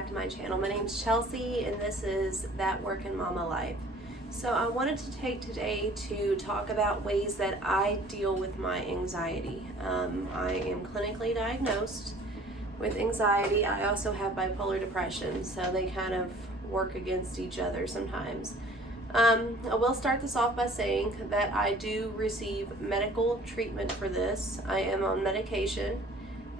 back to my channel. My name's Chelsea and this is That Working Mama Life. So I wanted to take today to talk about ways that I deal with my anxiety. I am clinically diagnosed with anxiety. I also have bipolar depression, so they kind of work against each other sometimes. I will start this off by saying that I do receive medical treatment for this. I am on medication,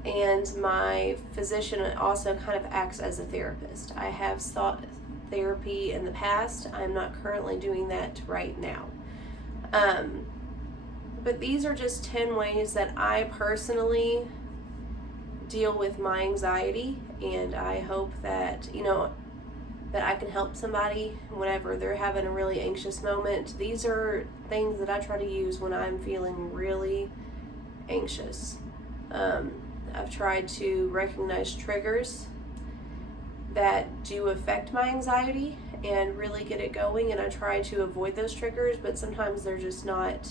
and my physician also kind of acts as a therapist. I have sought therapy in the past. I'm not currently doing that right now. But these are just 10 ways that I personally deal with my anxiety, and I hope that, that I can help somebody whenever they're having a really anxious moment. These are things that I try to use when I'm feeling really anxious. I've tried to recognize triggers that do affect my anxiety and really get it going, and I try to avoid those triggers, but sometimes they're just not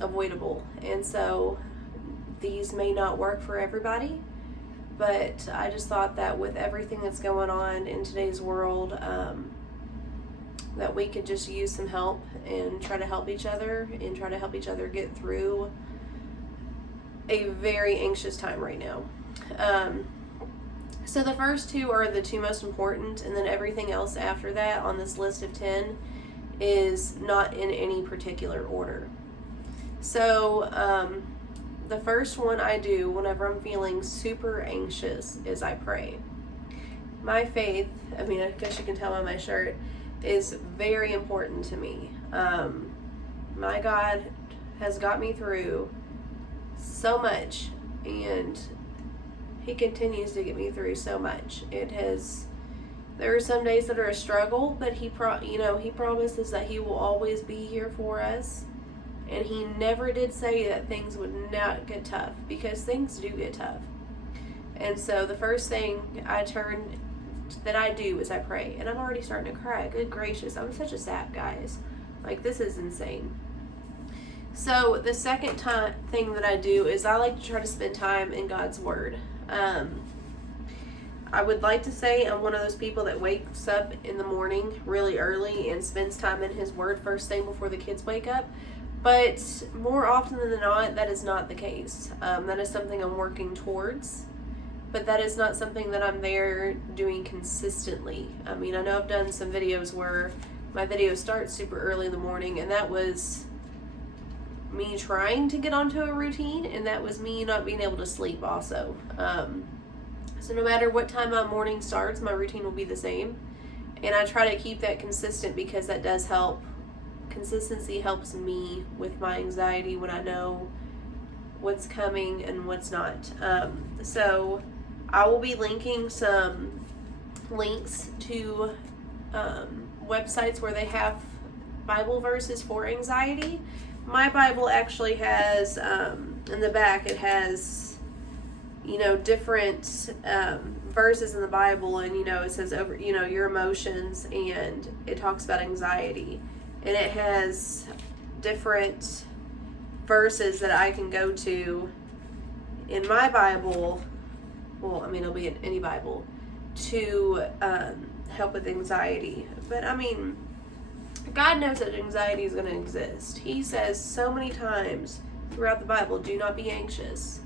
avoidable, and so these may not work for everybody. But I just thought that with everything that's going on in today's world, that we could just use some help and try to help each other get through a very anxious time right now. So the first two are the two most important, and then everything else after that on this list of 10 is not in any particular order. So the first one I do whenever I'm feeling super anxious is I pray. My faith, I guess you can tell by my shirt, is very important to me. My God has got me through so much, and He continues to get me through so much. There are some days that are a struggle, but He promises that He will always be here for us. And He never did say that things would not get tough, because things do get tough. And so the first thing that I do is I pray. And I'm already starting to cry. Good gracious, I'm such a sap, guys. Like, this is insane. So the second thing that I do is I like to try to spend time in God's Word. I would like to say I'm one of those people that wakes up in the morning really early and spends time in His Word first thing before the kids wake up. But more often than not, that is not the case. That is something I'm working towards, but that is not something that I'm there doing consistently. I know I've done some videos where my video starts super early in the morning, and that was me trying to get onto a routine, and that was me not being able to sleep also. So no matter what time my morning starts, my routine will be the same, and I try to keep that consistent because that does help. Consistency helps me with my anxiety when I know what's coming and what's not. So I will be linking some links to websites where they have Bible verses for anxiety. My Bible actually has, in the back, it has, different verses in the Bible, and, it says over, your emotions, and it talks about anxiety. And it has different verses that I can go to in my Bible. Well, it'll be in any Bible to help with anxiety. But God knows that anxiety is going to exist. He says so many times throughout the Bible, do not be anxious,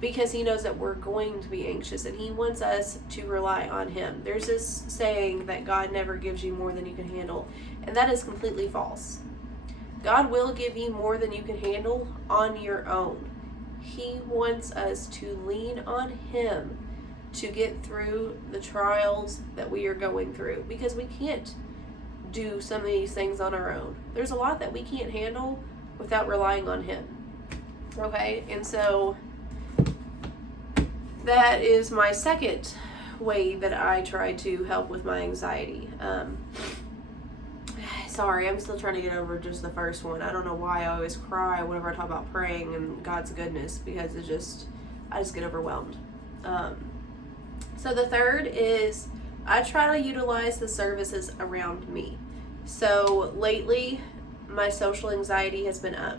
because He knows that we're going to be anxious, and He wants us to rely on Him. There's this saying that God never gives you more than you can handle, and that is completely false. God will give you more than you can handle on your own. He wants us to lean on Him to get through the trials that we are going through, because we can't do some of these things on our own. There's a lot that we can't handle without relying on Him. Okay, and so that is my second way that I try to help with my anxiety. Sorry, I'm still trying to get over just the first one. I don't know why I always cry whenever I talk about praying and God's goodness, because I just get overwhelmed. So the third is I try to utilize the services around me. So lately, my social anxiety has been up.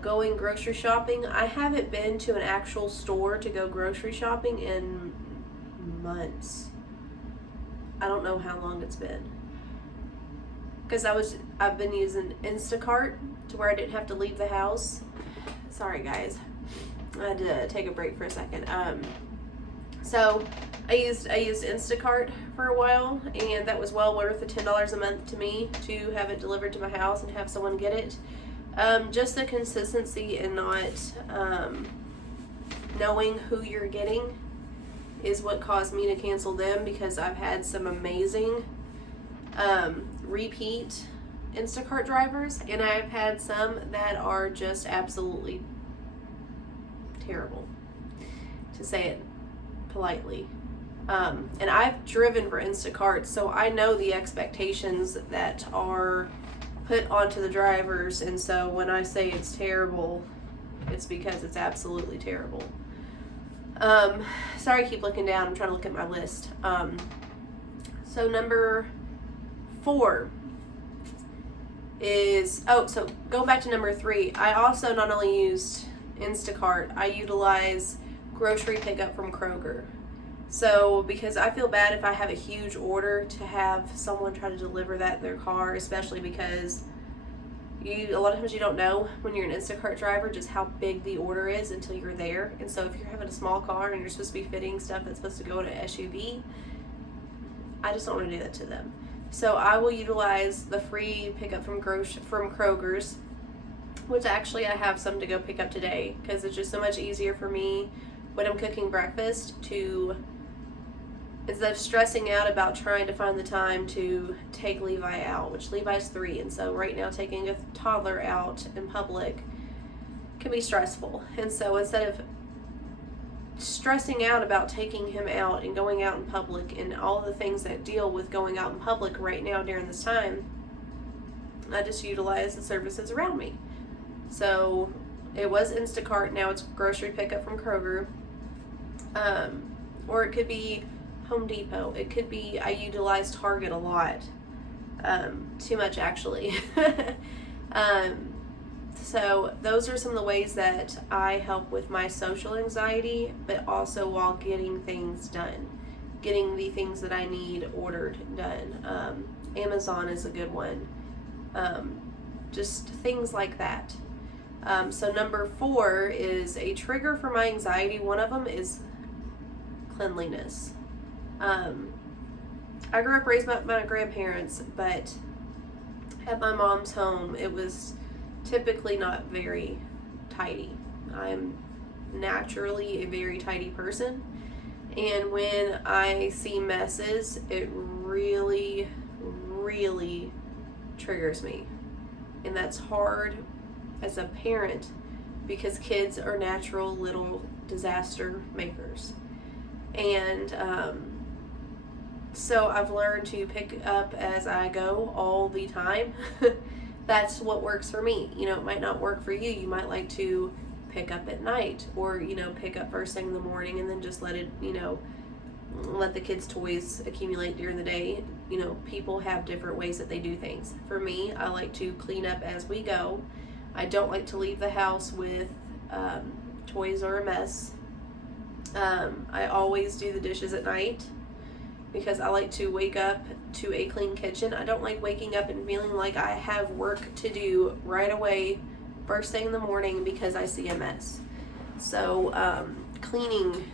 Going grocery shopping. I haven't been to an actual store to go grocery shopping in months. I don't know how long it's been. Because I've been using Instacart to where I didn't have to leave the house. Sorry guys, I had to take a break for a second. So I used Instacart for a while, and that was well worth the $10 a month to me to have it delivered to my house and have someone get it. Just the consistency and not knowing who you're getting is what caused me to cancel them, because I've had some amazing repeat Instacart drivers, and I've had some that are just absolutely terrible, to say it politely. And I've driven for Instacart, so I know the expectations that are put onto the drivers, and so when I say it's terrible, it's because it's absolutely terrible. Sorry, I keep looking down. I'm trying to look at my list. So number 4 is, so going back to number 3, I also not only used Instacart, I utilize grocery pickup from Kroger. So because I feel bad if I have a huge order to have someone try to deliver that in their car, especially because a lot of times you don't know when you're an Instacart driver just how big the order is until you're there. And so if you're having a small car and you're supposed to be fitting stuff that's supposed to go in an SUV, I just don't want to do that to them. So I will utilize the free pickup from Kroger's, which actually I have some to go pick up today, because it's just so much easier for me when I'm cooking breakfast to, instead of stressing out about trying to find the time to take Levi out, which Levi's 3, and so right now taking a toddler out in public can be stressful. And so instead of stressing out about taking him out and going out in public and all the things that deal with going out in public right now during this time, I just utilize the services around me. So it was Instacart, now it's grocery pickup from Kroger. Or it could be Home Depot. It could be, I utilize Target a lot. Too much actually. So those are some of the ways that I help with my social anxiety, but also while getting things done, getting the things that I need ordered done. Amazon is a good one. Just things like that. So number 4 is a trigger for my anxiety. One of them is cleanliness. I grew up raised by my grandparents, but at my mom's home, it was typically not very tidy. I'm naturally a very tidy person, and when I see messes, it really, really triggers me. And that's hard as a parent, because kids are natural little disaster makers. And so I've learned to pick up as I go all the time. That's what works for me. You know, it might not work for you. You might like to pick up at night, or, you know, pick up first thing in the morning and then just let it, you know, let the kids' toys accumulate during the day. You know, people have different ways that they do things. For me, I like to clean up as we go. I don't like to leave the house with toys or a mess. I always do the dishes at night, because I like to wake up to a clean kitchen. I don't like waking up and feeling like I have work to do right away, first thing in the morning, because I see a mess. So cleaning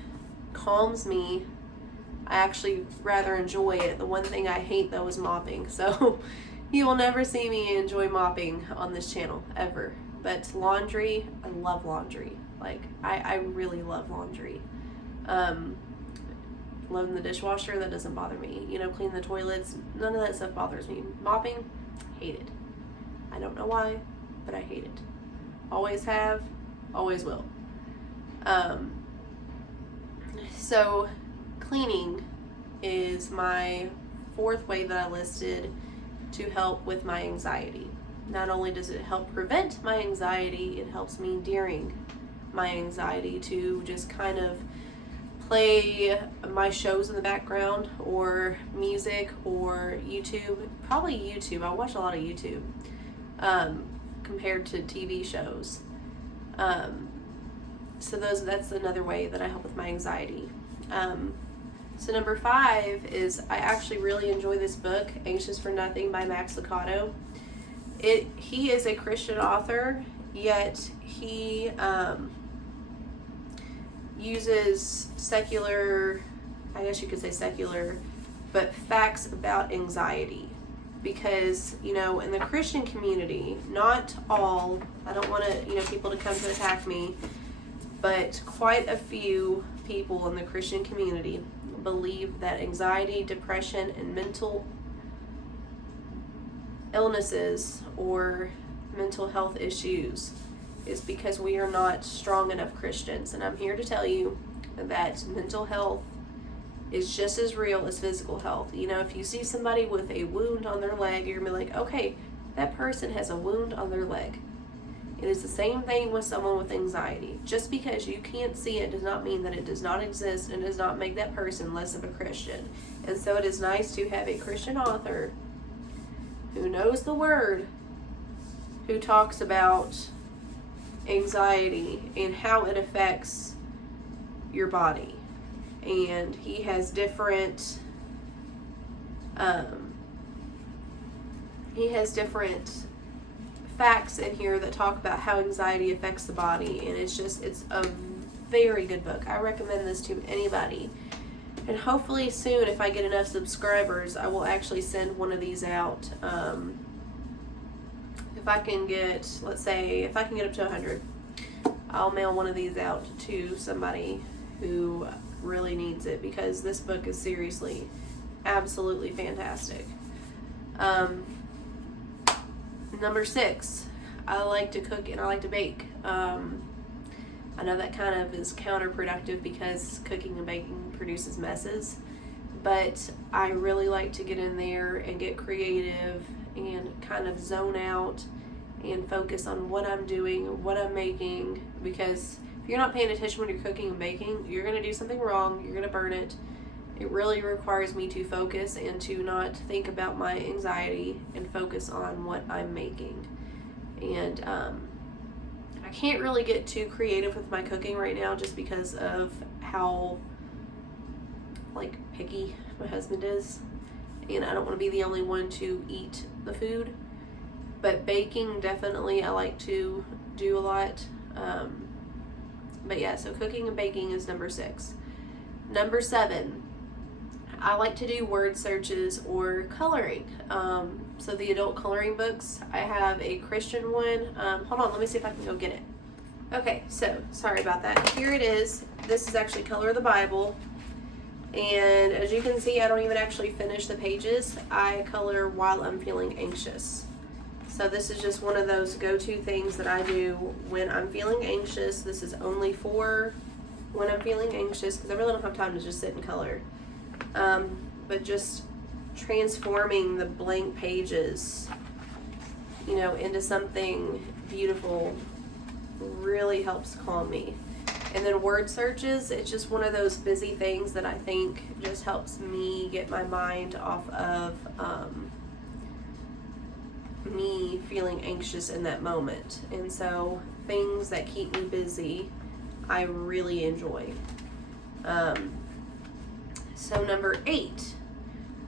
calms me. I actually rather enjoy it. The one thing I hate though is mopping. So you will never see me enjoy mopping on this channel, ever. But laundry, I love laundry. Like, I really love laundry. Loading the dishwasher, that doesn't bother me. You know, cleaning the toilets, none of that stuff bothers me. Mopping, hate it. I don't know why, but I hate it. Always have, always will. So cleaning is my 4th way that I listed to help with my anxiety. Not only does it help prevent my anxiety, it helps me during my anxiety to just kind of play my shows in the background, or music, or YouTube. Probably YouTube. I watch a lot of YouTube compared to TV shows. So that's another way that I help with my anxiety. So number 5 is, I actually really enjoy this book, Anxious for Nothing by Max Lucado. He is a Christian author, yet he uses secular, I guess you could say secular, but facts about anxiety. Because, in the Christian community, not all, I don't want to, people to come to attack me, but quite a few people in the Christian community believe that anxiety, depression, and mental illnesses or mental health issues is because we are not strong enough Christians. And I'm here to tell you that mental health is just as real as physical health. If you see somebody with a wound on their leg, you're going to be like, okay, that person has a wound on their leg. It is the same thing with someone with anxiety. Just because you can't see it does not mean that it does not exist, and does not make that person less of a Christian. And so it is nice to have a Christian author who knows the word, who talks about anxiety and how it affects your body. And he has different facts in here that talk about how anxiety affects the body, and it's a very good book. I recommend this to anybody. And hopefully soon, if I get enough subscribers, I will actually send one of these out. If I can get, let's say, if I can get up to 100, I'll mail one of these out to somebody who really needs it, because this book is seriously absolutely fantastic. Number 6, I like to cook and I like to bake. I know that kind of is counterproductive because cooking and baking produces messes, but I really like to get in there and get creative and kind of zone out and focus on what I'm doing, what I'm making, because if you're not paying attention when you're cooking and baking, you're going to do something wrong, you're going to burn it. It really requires me to focus and to not think about my anxiety and focus on what I'm making. And I can't really get too creative with my cooking right now just because of how picky my husband is, and I don't want to be the only one to eat the food. But baking, definitely I like to do a lot. But yeah, so cooking and baking is number 6. Number 7, I like to do word searches or coloring. So the adult coloring books, I have a Christian one. Hold on, let me see if I can go get it. Okay, so sorry about that. Here it is. This is actually Color the Bible. And as you can see, I don't even actually finish the pages. I color while I'm feeling anxious. So this is just one of those go-to things that I do when I'm feeling anxious. This is only for when I'm feeling anxious, because I really don't have time to just sit and color. But just transforming the blank pages, into something beautiful really helps calm me. And then word searches, it's just one of those busy things that I think just helps me get my mind off of me feeling anxious in that moment. And so things that keep me busy, I really enjoy. So number 8,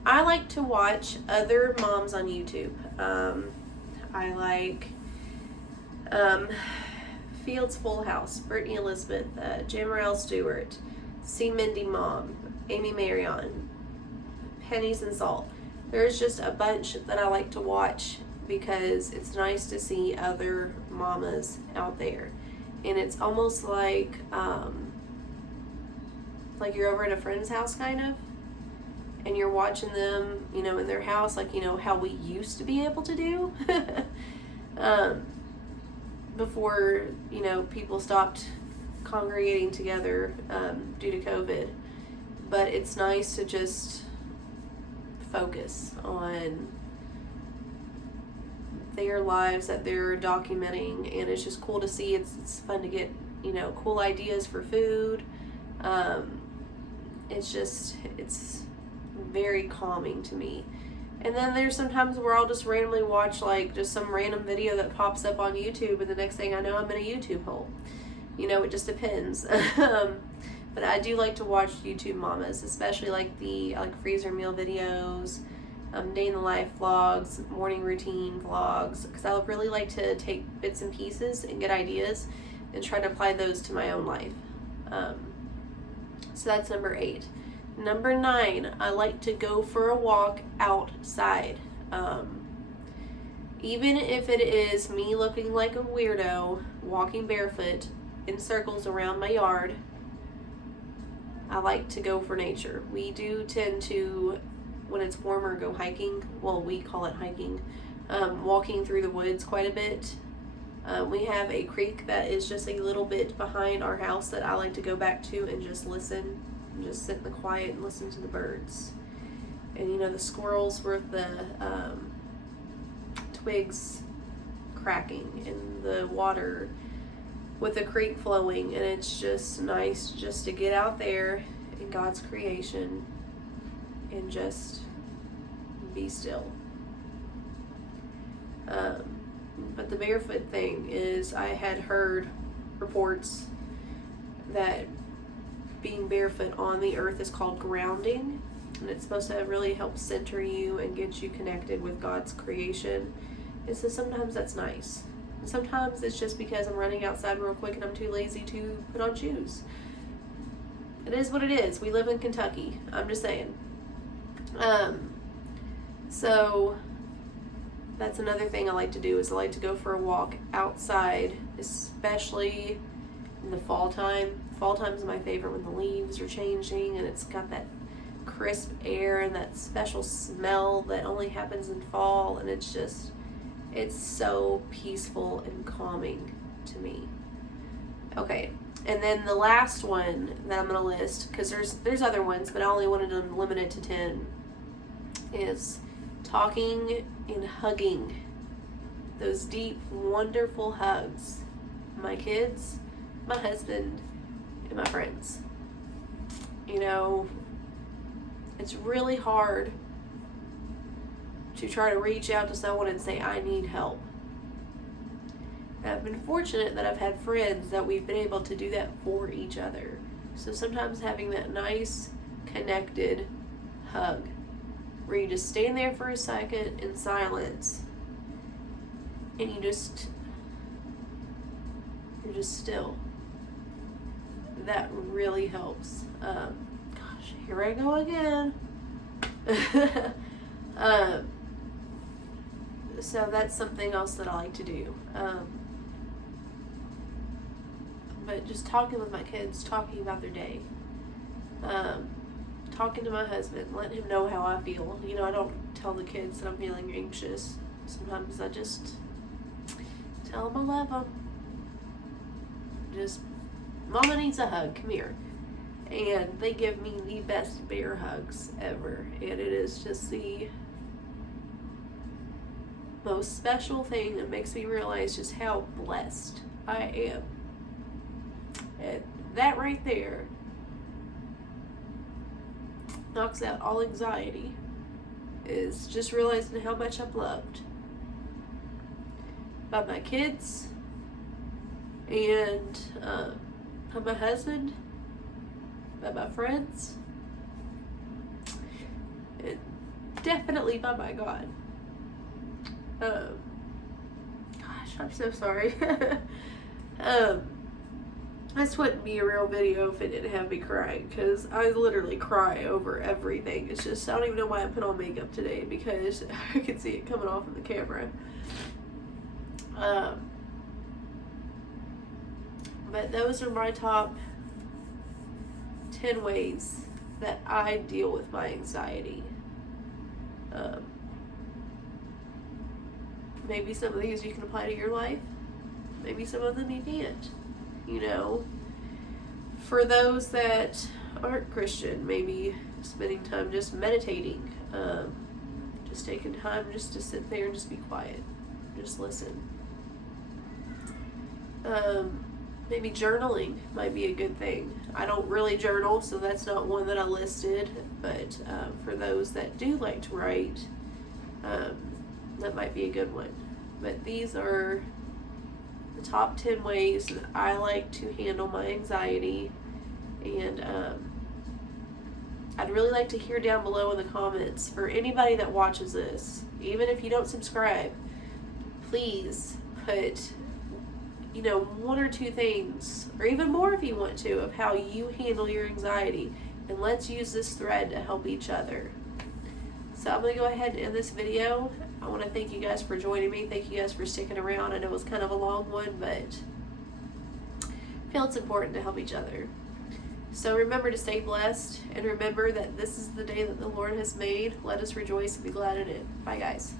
I like to watch other moms on YouTube. I like Fields Full House, Brittany Elizabeth, Jamarelle Stewart, C. Mindy Mom, Amy Marion, Pennies and Salt. There's just a bunch that I like to watch because it's nice to see other mamas out there. And it's almost like you're over at a friend's house kind of, and you're watching them, in their house, how we used to be able to do before, people stopped congregating together due to COVID. But it's nice to just focus on their lives that they're documenting, and it's just cool to see. It's fun to get, cool ideas for food. It's very calming to me. And then there's sometimes where I'll just randomly watch just some random video that pops up on YouTube, and the next thing I know, I'm in a YouTube hole. It just depends. But But I do like to watch YouTube mamas, especially like I like freezer meal videos, day in the life vlogs, morning routine vlogs, because I really like to take bits and pieces and get ideas and try to apply those to my own life. So that's number 8. Number 9, I like to go for a walk outside. Even if it is me looking like a weirdo, walking barefoot in circles around my yard, I like to go for nature. We do tend to, when it's warmer, go hiking. Well, we call it hiking. Walking through the woods quite a bit. We have a creek that is just a little bit behind our house that I like to go back to and just listen. And just sit in the quiet and listen to the birds. And you know, the squirrels with the twigs cracking and the water with the creek flowing, and it's just nice just to get out there in God's creation and just be still. But the barefoot thing is, I had heard reports that being barefoot on the earth is called grounding, and it's supposed to really help center you and get you connected with God's creation. And so sometimes that's nice. Sometimes it's just because I'm running outside real quick and I'm too lazy to put on shoes. It is what it is. We live in Kentucky. I'm just saying. So that's another thing I like to do, is I like to go for a walk outside, especially in the fall time. Fall time is my favorite, when the leaves are changing and it's got that crisp air and that special smell that only happens in fall, and it's so peaceful and calming to me. Okay, and then the last one that I'm going to list, because there's other ones, but I only wanted to limit it to 10, is talking and hugging. Those deep, wonderful hugs. My kids, my husband, and my friends. You know, it's really hard to try to reach out to someone and say, I need help. And I've been fortunate that I've had friends that we've been able to do that for each other. So sometimes having that nice, connected hug, where you just stand there for a second in silence, and you're just still. That really helps. Gosh, here I go again. So that's something else that I like to do. But just talking with my kids, talking about their day, talking to my husband, letting him know how I feel. You know, I don't tell the kids that I'm feeling anxious. Sometimes I just tell them I love them. Just, Mama needs a hug, come here. And they give me the best bear hugs ever. And it is just the most special thing that makes me realize just how blessed I am. And that right there knocks out all anxiety, is just realizing how much I'm loved by my kids and by my husband, by my friends, and definitely by my God. Gosh, I'm so sorry. This wouldn't be a real video if it didn't have me crying, because I literally cry over everything. It's just, I don't even know why I put on makeup today, because I can see it coming off in the camera. But those are my top 10 ways that I deal with my anxiety. Maybe some of these you can apply to your life. Maybe some of them you can't. You know, for those that aren't Christian, maybe spending time just meditating, just taking time just to sit there and just be quiet, just listen. Maybe journaling might be a good thing. I don't really journal, so that's not one that I listed, but for those that do like to write, that might be a good one. But these are the top 10 ways that I like to handle my anxiety And I'd really like to hear down below in the comments for anybody that watches this, even if you don't subscribe, please put, you know, 1 or 2 things, or even more if you want to, of how you handle your anxiety. And let's use this thread to help each other. So I'm going to go ahead and end this video. I want to thank you guys for joining me. Thank you guys for sticking around. I know it was kind of a long one, but I feel it's important to help each other. So remember to stay blessed, and remember that this is the day that the Lord has made. Let us rejoice and be glad in it. Bye, guys.